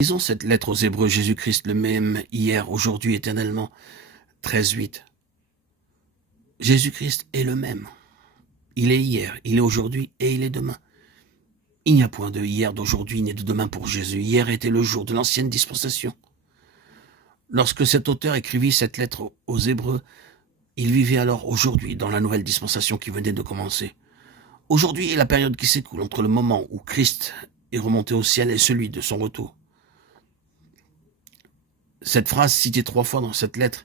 Lisons cette lettre aux Hébreux, Jésus-Christ le même hier, aujourd'hui, éternellement. 13:8. Jésus-Christ est le même. Il est hier, il est aujourd'hui et il est demain. Il n'y a point de hier, d'aujourd'hui, ni de demain pour Jésus. Hier était le jour de l'ancienne dispensation. Lorsque cet auteur écrivit cette lettre aux Hébreux, il vivait alors aujourd'hui dans la nouvelle dispensation qui venait de commencer. Aujourd'hui est la période qui s'écoule entre le moment où Christ est remonté au ciel et celui de son retour. Cette phrase citée 3 fois dans cette lettre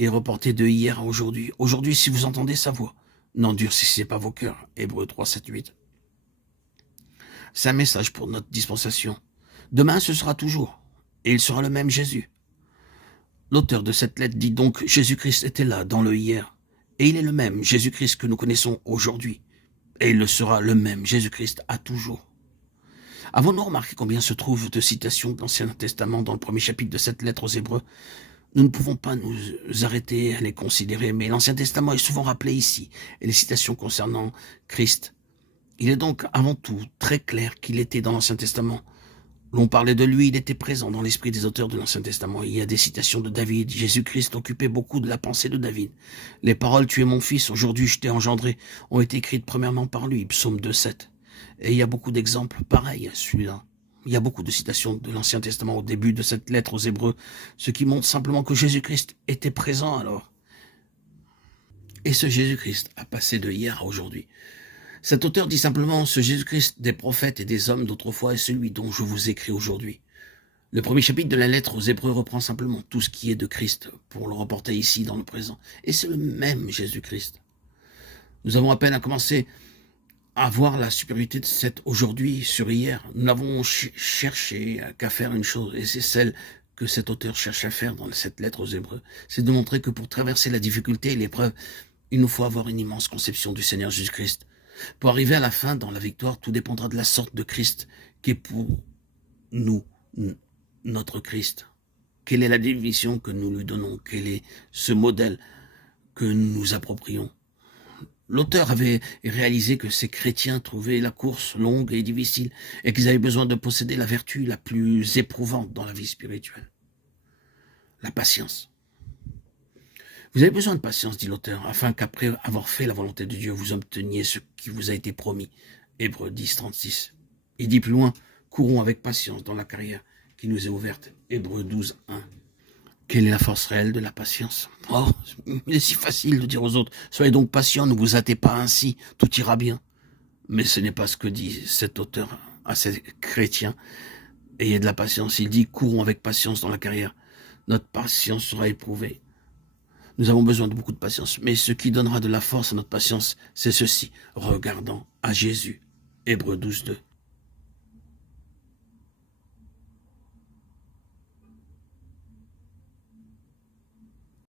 est reportée de hier à aujourd'hui. Aujourd'hui, si vous entendez sa voix, n'endurcissez pas vos cœurs. Hébreux 3, 7, 8. C'est un message pour notre dispensation. Demain, ce sera toujours. Et il sera le même Jésus. L'auteur de cette lettre dit donc, Jésus-Christ était là dans le hier. Et il est le même Jésus-Christ que nous connaissons aujourd'hui. Et il le sera le même Jésus-Christ à toujours. Avons-nous remarqué combien se trouve de citations de l'Ancien Testament dans le premier chapitre de cette lettre aux Hébreux? Nous ne pouvons pas nous arrêter à les considérer, mais l'Ancien Testament est souvent rappelé ici, et les citations concernant Christ. Il est donc avant tout très clair qu'il était dans l'Ancien Testament. L'on parlait de lui, il était présent dans l'esprit des auteurs de l'Ancien Testament. Il y a des citations de David. Jésus-Christ occupait beaucoup de la pensée de David. Les paroles « Tu es mon fils, aujourd'hui je t'ai engendré » ont été écrites premièrement par lui, Psaume 2, 7. Et il y a beaucoup d'exemples pareils à celui-là. Il y a beaucoup de citations de l'Ancien Testament au début de cette lettre aux Hébreux, ce qui montre simplement que Jésus-Christ était présent alors. Et ce Jésus-Christ a passé de hier à aujourd'hui. Cet auteur dit simplement, ce Jésus-Christ des prophètes et des hommes d'autrefois est celui dont je vous écris aujourd'hui. Le premier chapitre de la lettre aux Hébreux reprend simplement tout ce qui est de Christ pour le reporter ici dans le présent. Et c'est le même Jésus-Christ. Nous avons à peine à commencer à voir la supériorité de cet aujourd'hui sur hier. Nous n'avons cherché qu'à faire une chose, et c'est celle que cet auteur cherche à faire dans cette lettre aux Hébreux. C'est de montrer que pour traverser la difficulté et l'épreuve, il nous faut avoir une immense conception du Seigneur Jésus-Christ. Pour arriver à la fin, dans la victoire, tout dépendra de la sorte de Christ qui est pour nous, notre Christ. Quelle est la définition que nous lui donnons? Quel est ce modèle que nous nous approprions? L'auteur avait réalisé que ces chrétiens trouvaient la course longue et difficile et qu'ils avaient besoin de posséder la vertu la plus éprouvante dans la vie spirituelle. La patience. Vous avez besoin de patience, dit l'auteur, afin qu'après avoir fait la volonté de Dieu, vous obteniez ce qui vous a été promis. Hébreux 10, 36. Il dit plus loin, courons avec patience dans la carrière qui nous est ouverte. Hébreux 12, 1. Quelle est la force réelle de la patience? Oh, il est si facile de dire aux autres, soyez donc patients, ne vous hâtez pas ainsi, tout ira bien. Mais ce n'est pas ce que dit cet auteur à ces chrétiens. Ayez de la patience, il dit, courons avec patience dans la carrière. Notre patience sera éprouvée. Nous avons besoin de beaucoup de patience, mais ce qui donnera de la force à notre patience, c'est ceci, regardant à Jésus. Hébreux 12, 2.